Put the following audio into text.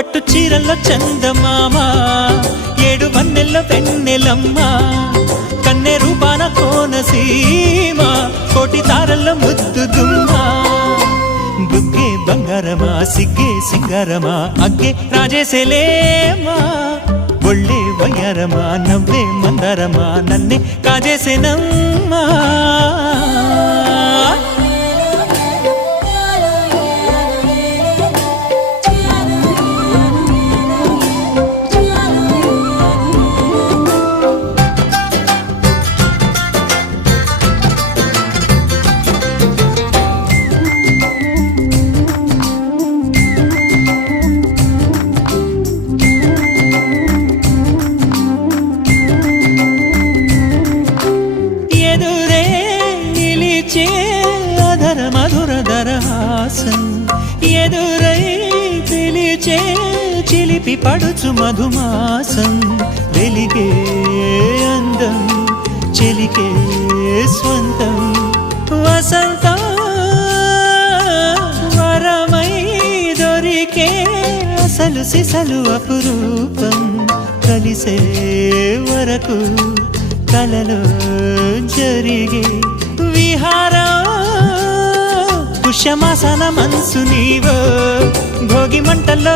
పట్టు చీరల్లో చందమామ, ఏడు వన్నెల్లో పెన్నెలమ్మ, కన్నె రూపాన కోనసీమ, కోటి తారల్లో ముద్దు దుమ్మ. బుగ్గే బంగారమా సిగ్గే సింగారమా, అగ్గే రాజేసేలేమా, ఒళ్ళే వయ్యారమా నవ్వే మందారమా, నన్నే కాజేసేనమ్మా. అధర మధుర దరహాసం ఎదురై పిలిచే చిలిపి పడుచు మధుమాసం, వెలిగే అందం చెలికే స్వంతం, వసంతం వరమై దొరికే అసలు సిసలు అపురూపం, కలిసే వరకు కలలో జరిగే విహారం. పుష్యమాసన మనసు నీవో, భోగి మంటల్లో